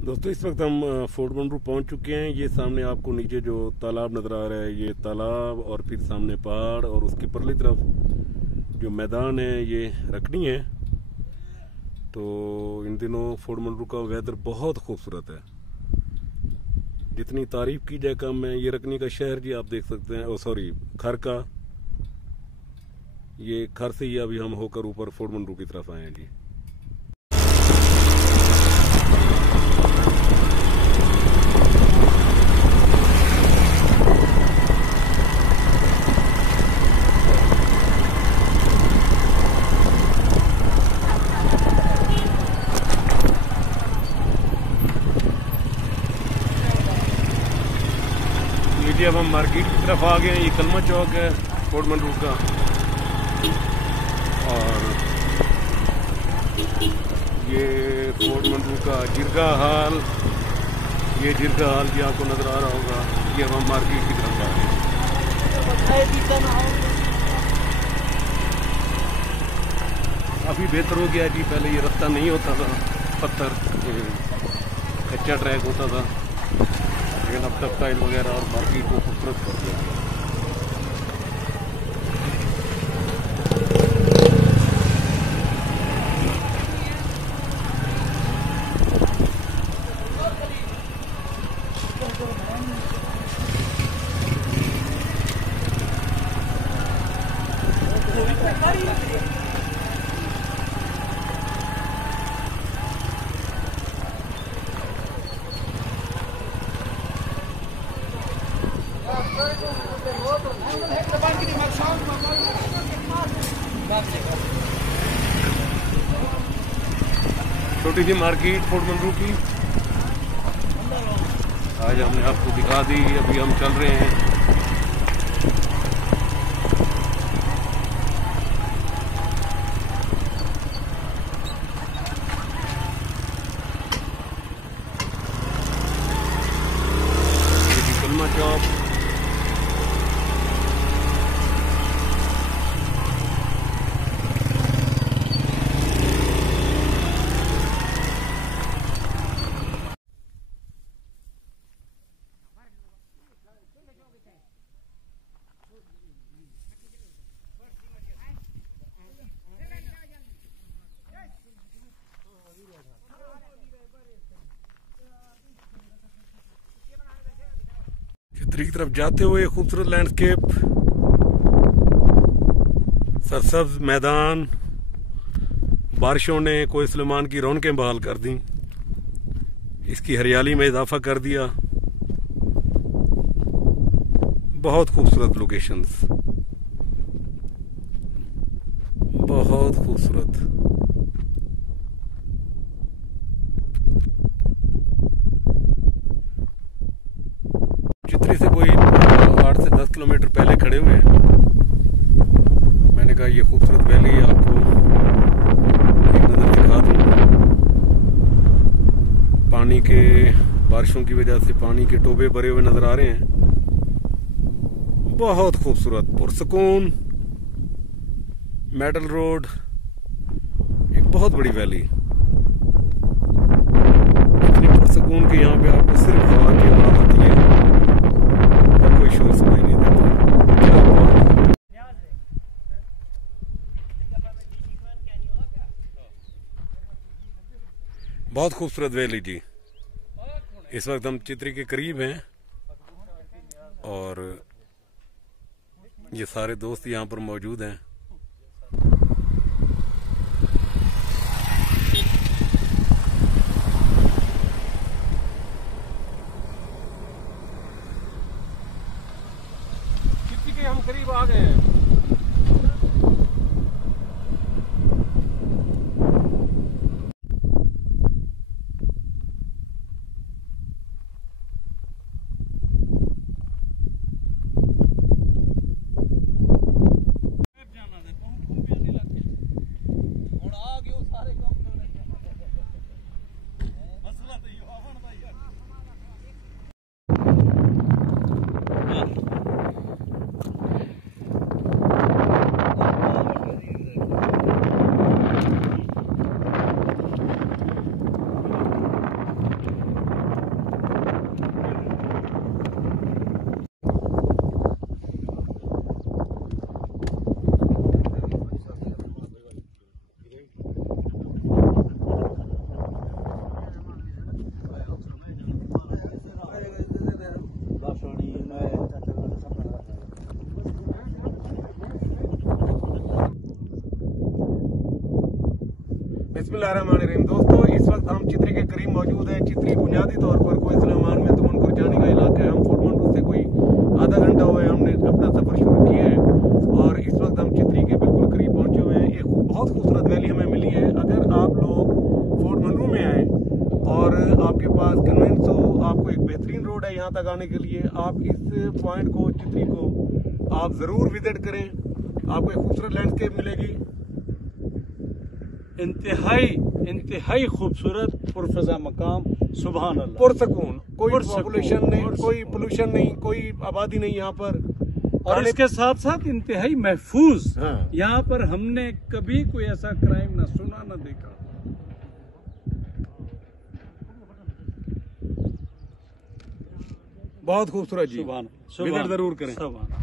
दोस्तों इस वक्त हम फोर्ट मंडरू पहुंच चुके हैं। ये सामने आपको नीचे जो तालाब नज़र आ रहा है, ये तालाब और फिर सामने पहाड़ और उसकी परली तरफ जो मैदान है ये रखनी है। तो इन दिनों फोर्ट मंडरू का वेदर बहुत खूबसूरत है, जितनी तारीफ की जाए कम है। ये रखनी का शहर जी आप देख सकते हैं, सॉरी खर का, ये खर से ही अभी हम होकर ऊपर फोर्ट मंडरू की तरफ आए हैं जी। अब हम मार्केट की तरफ आ गए हैं। ये कलमा चौक है फोर्ट मंडरू का, और ये फोर्ट मंडरू का जिरगा हाल, ये जिरगा हाल भी आपको नजर आ रहा होगा। ये हम मार्केट की तरफ आ गए हैं। काफ़ी बेहतर हो गया जी, पहले ये रास्ता नहीं होता था, पत्थर कच्चा ट्रैक होता था, लेकिन अब टेक्सटाइल वगैरह और मार्केट को खूबसूरत कर दिया गया। छोटी सी मार्केट फोर्ट मंडरू की आज हमने आपको दिखा दी। अभी हम चल रहे हैं। कलमा चौक, चित्री की तरफ जाते हुए खूबसूरत लैंडस्केप, सरसब्ज मैदान, बारिशों ने कोई सुलेमान की रौनकें बहाल कर दी, इसकी हरियाली में इजाफा कर दिया। बहुत खूबसूरत लोकेशंस, बहुत खूबसूरत। चित्री से कोई 8 से 10 किलोमीटर पहले खड़े हुए हैं। मैंने कहा ये खूबसूरत वैली आपको एक नज़र दिखा दूं। पानी के, बारिशों की वजह से पानी के टोबे भरे हुए नजर आ रहे हैं। बहुत खूबसूरत, पुरसकून मेटल रोड, एक बहुत बड़ी वैली। इतनी पुरसकून के यहाँ पे आपको सिर्फ हवा की आवाज आती है, कोई शोर सुनाई नहीं देता। बहुत खूबसूरत वैली जी। इस वक्त हम चित्री के करीब हैं और ये सारे दोस्त यहाँ पर मौजूद हैं। चित्री के हम करीब आ गए हैं। बिस्मिल्लाहिर्रहमानिर्रहीम। दोस्तों, इस वक्त हम चित्री के करीब मौजूद हैं। चित्री बुनियादी तौर पर कोई सुलेमान में तुमन कुरजानी का इलाका है। हम फोर्ट मंडू से कोई आधा घंटा हुआ है हमने अपना सफर शुरू किया है और इस वक्त हम चित्री के बिल्कुल करीब पहुंचे हुए हैं। एक बहुत खूबसूरत वैली हमें मिली है। अगर आप लोग फोर्ट मंडू में आए और आपके पास कन्वेंस हो, आपको एक बेहतरीन रोड है यहाँ तक आने के लिए, आप इस पॉइंट को, चित्री को आप जरूर विजिट करें। आपको एक खूबसूरत लैंडस्केप मिलेगी, इंतहाई खूबसूरत पुरफजा मकाम, सुभान अल्लाह, पुरसकून, कोई पॉपुलेशन नहीं, कोई पोल्यूशन नहीं, कोई आबादी नहीं यहाँ पर, और इसके साथ साथ इंतहाई महफूज। हाँ। यहाँ पर हमने कभी कोई ऐसा क्राइम ना सुना ना देखा। बहुत खूबसूरत जी, सुभान विजिट जरूर करें। सुभान।